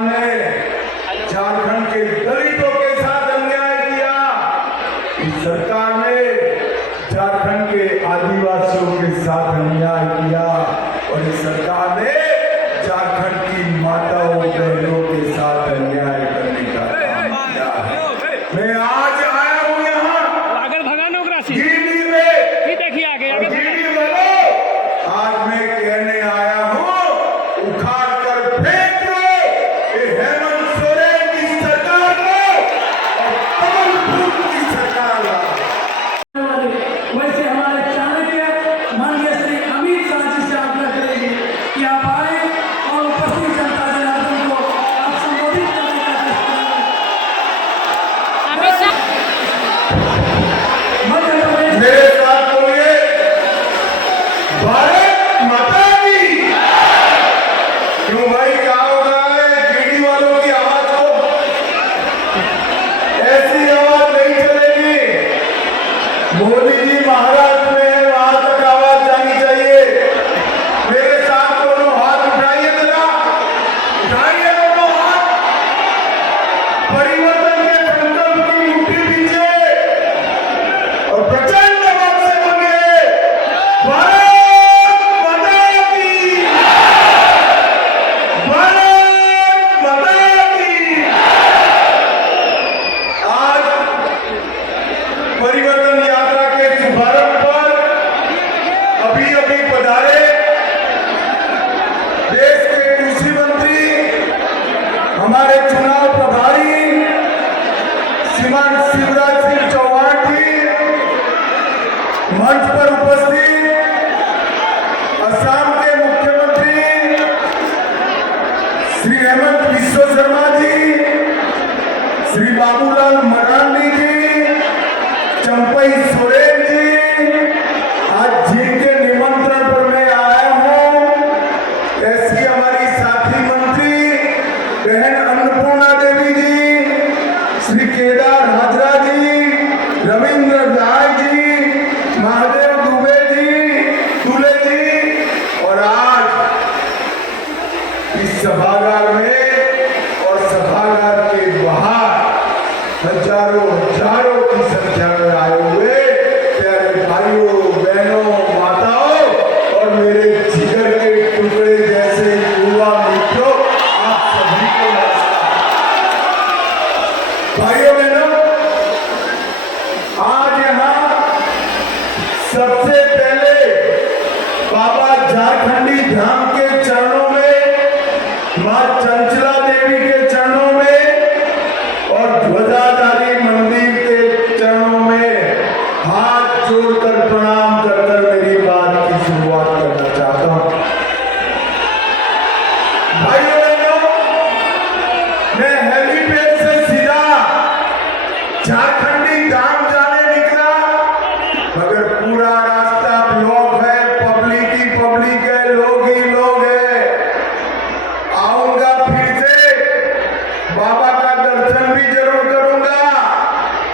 झारखंड के दलितों के साथ अन्याय किया। इस सरकार ने झारखंड के आदिवासियों के साथ अन्याय किया और इस सरकार ने झारखंड की माताओं बहनों के साथ अन्याय करने का काम किया है। मैं आज आया हूँ यहाँ गिरिडीह में, गिरिडीह वालों, आज मैं कहने आया हूँ उखाड़ कर फेंक दो ये हेमंत सोरेन की सरकार को और कमल फूल की सरकार को। वैसे हमारे चाणक्य माननीय श्री अमित शाह जी से आग्रह करेंगे कि आप आए और उपस्थित जनता जनार्दन को आप संबोधित करने का चेष्टा करें। मेरे साथ बोलिए भारत माता की। क्यों भाई क्या हो रहा है? गिरिडीह वालों की आवाज को ऐसी आवाज नहीं चलेगी। मोदी जी महाराष्ट्र में है, वहां तक आवाज जानी चाहिए। मेरे साथ दोनों हाथ उठाइए जरा, उठाइए दोनों हाथ। परिवर्तन के संकल्प की मुट्ठी पीछे और प्रचंड आवाज से बोलिए भारत माता की, भारत माता की। आज परिवर्तन यात्रा के शुभारंभ पर अभी अभी पधारे देश के कृषि मंत्री, हमारे चुनाव प्रभारी श्रीमान शिवराज सिंह चौहान जी, मंच पर उपस्थित असम के मुख्यमंत्री श्री हेमंत बिस्वा शर्मा जी, श्री बाबूलाल मरांडी जी, चंपई सोरेन जी, आज जिनके निमंत्रण पर मैं आया हूं, ऐसी हमारी साथी मंत्री बहन अन्नपूर्णा देवी जी, श्री केदार हाजरा जी, रविंद्र राय जी, महादेव दुबे जी, और आज इस सभागार में और सभागार के बाहर हजारों हजारों की संख्या में आए हुए प्यारे भाइयों बहनों माताओं और मेरे जिगर के टुकड़े जैसे युवा मित्रों, आप सभी को नमस्कार। भाइयों बहनों, आज यहाँ सबसे पहले बाबा झारखंडी धाम के चरणों में, मां चंचला देवी के चरणों में और ध्वजाधारी मंदिर के चरणों में हाथ जोड़कर प्रणाम कर मेरी बात की शुरुआत करना चाहता हूं। भाइयों बहनों, मैं हेलीपैड से सीधा झारखंडी धाम जाने निकला, मगर पूरा रास्ता ब्लॉक है, पब्लिक ही पब्लिक है, लोग ही लोग है। आऊंगा फिर से, बाबा का दर्शन भी जरूर करूंगा,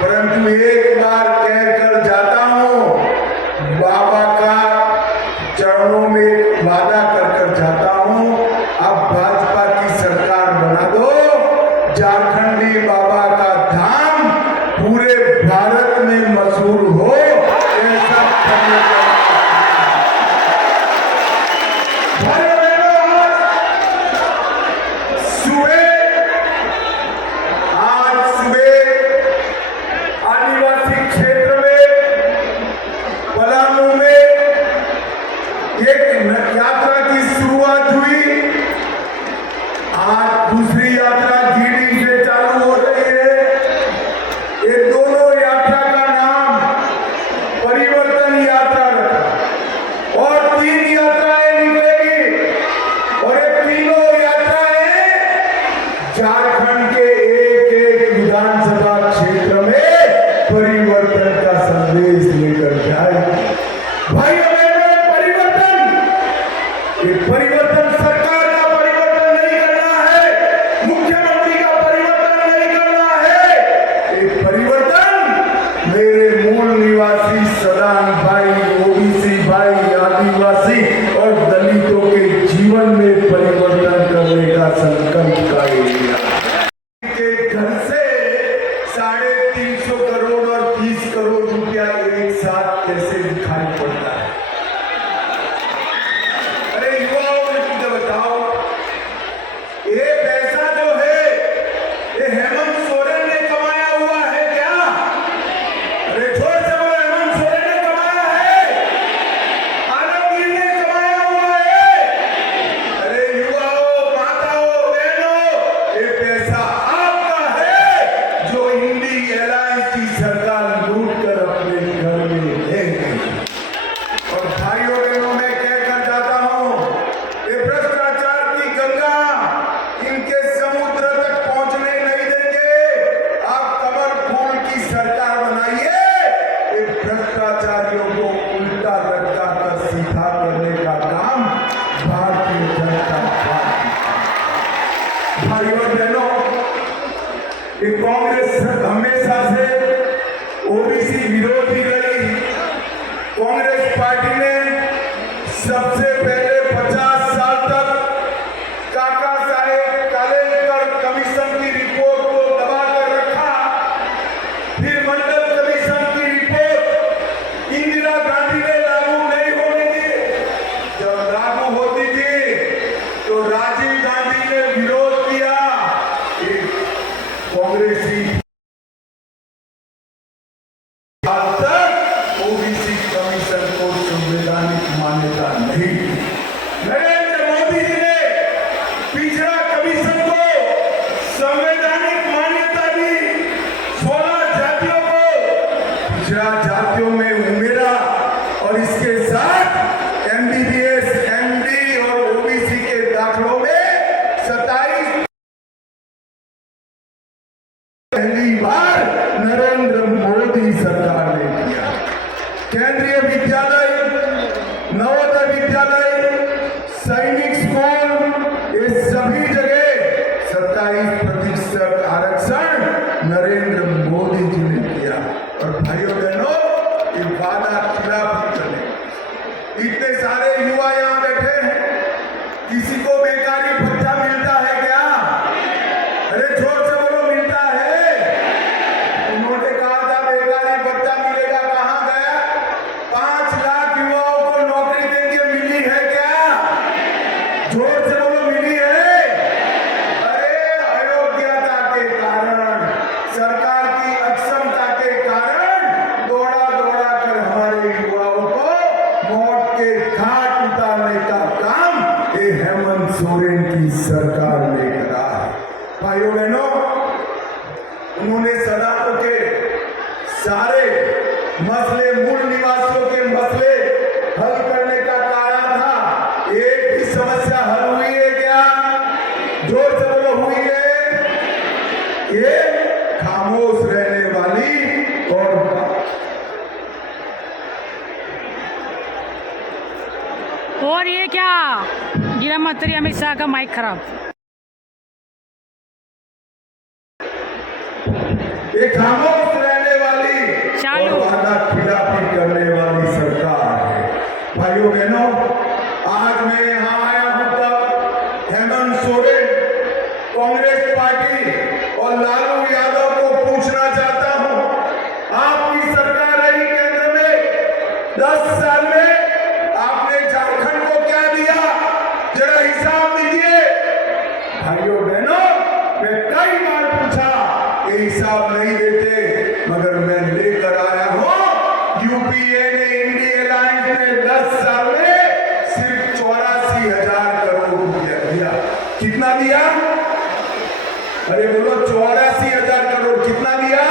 परंतु एक बार कहकर जाता हूं, बाबा का चरणों में वादा कर जाता हूं, अब भाजपा की सरकार बना दो, झारखंडी बाबा का धाम पूरे भारत में मशहूर हो, ऐसा करने का। भाइयों बहनों, आज सुबह आदिवासी क्षेत्र में पलामू में एक यात्रा की शुरुआत हुई। आज दूसरी यात्रा गिरिडीह से चालू हो रही है। ये दोनों यात्रा का नाम परिवर्तन यात्रा रखा और 3 यात्राएं निकलेगी और ये तीनों यात्राएं झारखंड के एक विधानसभा क्षेत्र में परिवर्तन का संदेश लेकर जाएगी। भाइयों बहनों, परिवर्तन, ये परिवर्तन सरकार का परिवर्तन नहीं करना है, मुख्यमंत्री ये पैसा जो है ये हेमंत सोरेन ने कमाया हुआ है क्या? अरे जोर से बोलो, हेमंत सोरेन ने कमाया है? आलमगीर ने कमाया हुआ है? अरे युवाओं, माताओं, बहनों, ये पैसा आपका है जो इंडी एलायंस की सरकार लूट कर अपने घर में ले गई। और भाइयों बहनों, मैं कहकर जाता हूं, ये भ्रष्टाचार की गंगा इनके समुद्र तक पहुंचने नहीं देंगे। आप कमल फूल की सरकार बनाइए, ये भ्रष्टाचारियों को उल्टा लटका कर सीधा करने का काम भारतीय जनता पार्टी। भाइयों बहनों, ये कांग्रेस हमेशा से ओबीसी विरोधी रही। कांग्रेस पार्टी ने सबसे पहले 50 साल तक काका साहेब कालेलकर कमीशन की रिपोर्ट को दबा कर रखा। फिर मंडल कमीशन की रिपोर्ट इंदिरा गांधी ने लागू नहीं होने दी। जब लागू होती थी तो राजीव गांधी ने विरोध किया। कांग्रेसी आज तक ओबीसी कमीशन को संवैधानिक मान्यता नहीं दी। नरेंद्र मोदी जी ने पिछड़ा कमीशन को संवैधानिक मान्यता दी। 16 जातियों को पिछड़ा जातियों में उमेरा और इसके साथ एमबीबीएस, एमडी और ओबीसी के दाखलों में 27 पहली बार नरेंद्र मोदी सरकार ने किया। केंद्रीय विद्यालय, नवोदय विद्यालय, सैनिक स्कूल, ये सभी जगह 27% आरक्षण नरेंद्र मोदी जी ने किया। और भाइयों बहनों, ये वादा खिलाफी करने इतने सारे युवा यहां बैठे हैं, किसी को बेकारी भत्ता मिलता है क्या? अरे जोर से बोलो, मिलता है? उन्होंने कहा था बेकारी भत्ता मिलेगा, कहां गया? 5 लाख युवाओं को नौकरी देंगे, मिली है क्या? जोर से बोलो, मिली है? अरे अयोग्यता के कारण, सरकार की अक्षमता के कारण दौड़ा दौड़ा कर हमारे युवाओं को मौत के घाट उतारने का काम ये हेमंत सोरेन की सरकार ने करा है। भाइयों बहनों, उन्होंने सड़कों के सारे मसले, मूल निवासियों के मसले हल करने का कहा था। एक भी समस्या हल हुई है क्या? जोर से बोलो, हुई है? ये खामोश रहने वाली और ये क्या गृह मंत्री अमित शाह का माइक खराब। ये खामोश रहने वाली चालू। और वादा खिलाफी करने वाली सरकार है। भाइयों बहनों, आज मैं यहाँ आया हूँ तब हेमंत सोरेन, कांग्रेस पार्टी और लालू यादव को पूछना चाहता हूँ, आपकी सरकार रही केंद्र में 10 साल में, आपने झारखंड को क्या दिया? जरा हिसाब दीजिए। भाइयों बहनों, मैं कई बार पूछा, ये हिसाब नहीं देते, मगर मैं लेकर आया हूं। यूपीए ने, इंडी एलायंस ने 10 साल में सिर्फ 84,000 करोड़ रुपया दिया। कितना दिया? अरे बोलो, 84,000 करोड़ कितना दिया?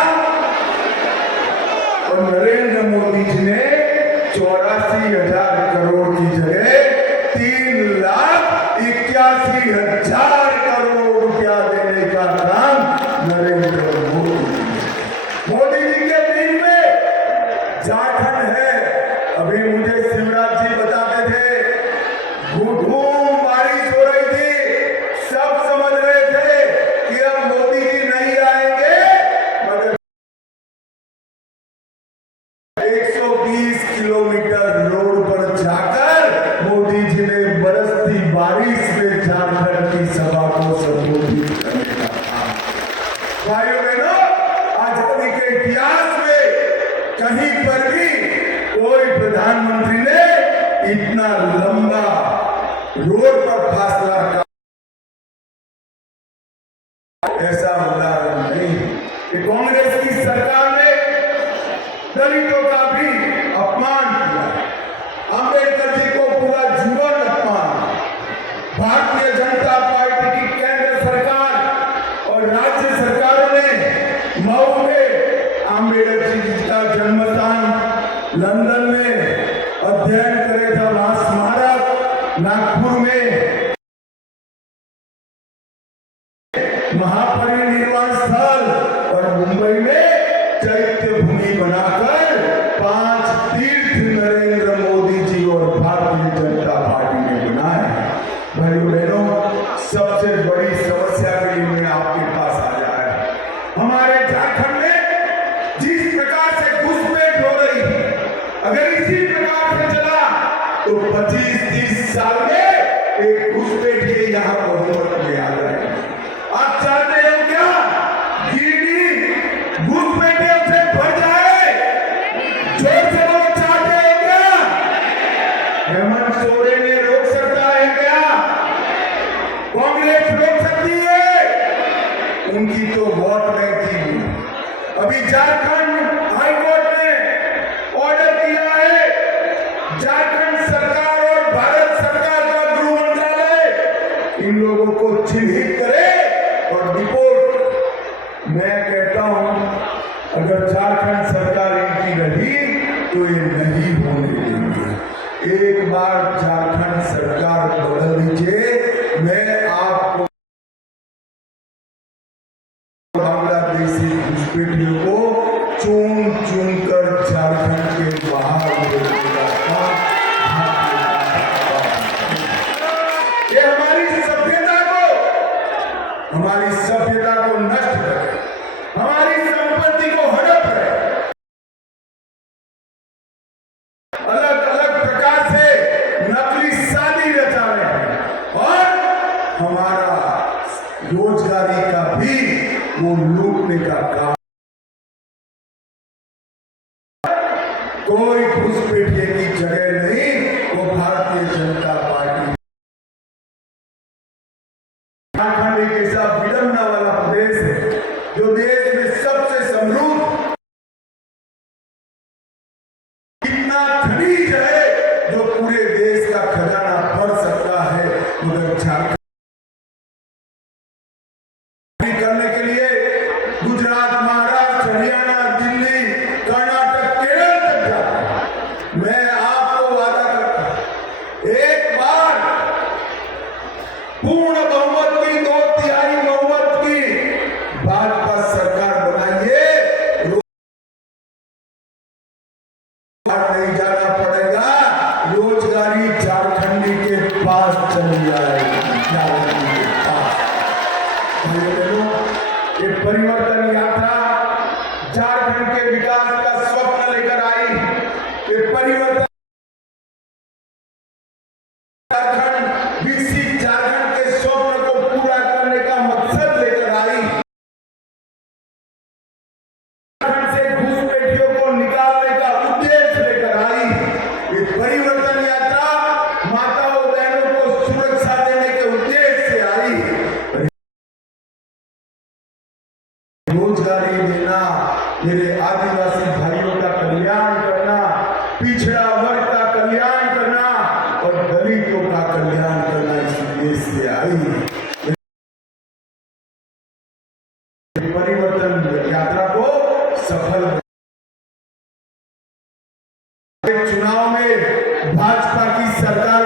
और नरेंद्र मोदी जी ने 84,000 करोड़ की जगह 3,81,000 करोड़ रुपया देने का काम नरेंद्र मोदी जी के दिन में झारखंड है। अभी मुझे शिवराज जी बताते थे, धूम बारिश हो रही थी, सब समझ रहे थे कि अब मोदी जी नहीं आएंगे, मगर 120 किलोमीटर रोड पर जाकर मोदी जी ने बरसती बारिश में झारखंड की सभा को संबोधित करने का काम। भाइयों बहनों, आजादी के इतिहास में कहीं पर भी कोई प्रधानमंत्री ने इतना लंबा रोड पर फासला ऐसा उदाहरण नहीं कि कांग्रेस की सरकार ने दलितों का भी अपमान किया। अंबेडकर जी को पूरा जीवन अपमान। भारतीय जनता पार्टी की केंद्र सरकार और राज्य सरकारों ने मऊ में अंबेडकर जी का जन्म स्थान लंदन में अध्ययन करे था, वहां स्मारक नागपुर में महापरिनिर्वाण स्थल और मुंबई में चैत्य भूमि बनाकर 5 तीर्थ नरेंद्र मोदी जी और भारतीय जनता पार्टी ने बनाए। भाइयों बहनों, सबसे बड़ी समस्या के लिए मैं आपके पास आया है। हमारे झारखंड में जिस प्रकार से घुसपैठ हो रही है, अगर इसी प्रकार से चला तो 25-30 साल में एक घुसपैठ के यहाँ बहुमत में आ जाएगा। आप चाहते हो क्या गिरिडीह घुसपैठियों से भर जाए? जोर से लोग चाहते हो क्या? हेमंत सोरेन ने रोक सकता है क्या? कांग्रेस रोक सकती है? उनकी तो वोट बैंक थी। अभी झारखंड हाईकोर्ट ने ऑर्डर किया है, झारखंड सरकार और भारत सरकार का गृह मंत्रालय इन लोगों को चिन्हित करे और रिपोर्ट। मैं कहता हूं, अगर झारखंड सरकार इनकी रही तो ये नहीं होने देंगे। एक बार झारखंड सरकार बदल दीजिए, मैं आपको बांग्लादेशी घुसपैठियों को चुन चुन कर झारखंड के बाहर भेजेगा। ये हमारी सभ्यता को नष्ट करे, हमारी संपत्ति को हड़प रहे, अलग अलग प्रकार से नकली शादी रचा रहे हैं और हमारा रोजगारी का भी वो लूटने का काम। कोई घुसपैठिए की जगह नहीं, वो भारतीय जनता पार्टी। झारखंड एक ऐसा विडंबना वाला प्रदेश है जो देश में सबसे समृद्ध, इतना खनिज है जो पूरे देश का खजाना भर सकता है, मगर झारखंड करने के लिए गुजरात, महाराष्ट्र, हरियाणा, दिल्ली, कर्नाटक, केरल तक जाता है। मैं आपको वादा करता हूं, एक बार पूर्ण बहुमत की, 2/3 बहुमत की भाजपा सरकार बनाइए, नहीं जाना पड़ेगा, रोजगारी झारखंडी के पास चली जाएगी, झारखंड के पास। ये परिवर्तन यात्रा झारखंड के विकास का स्वप्न लेकर आई। ये परिवर्तन झारखंड, विकसित झारखंड के स्वप्न को पूरा करने का मकसद लेकर आई। झारखंड से घुसपैठियों को निकालने का उद्देश्य लेकर आई। ये परिवर्तन यात्रा माताओं बहनों को सुरक्षा देने के उद्देश्य से आई। रोजगारी देना, मेरे आदिवासी भाइयों का कल्याण करना, पिछड़ा वर्ग का कल्याण करना और दलितों का कल्याण करना इस उद्देश्य से आई। परिवर्तन यात्रा को सफल। चुनाव में भाजपा की सरकार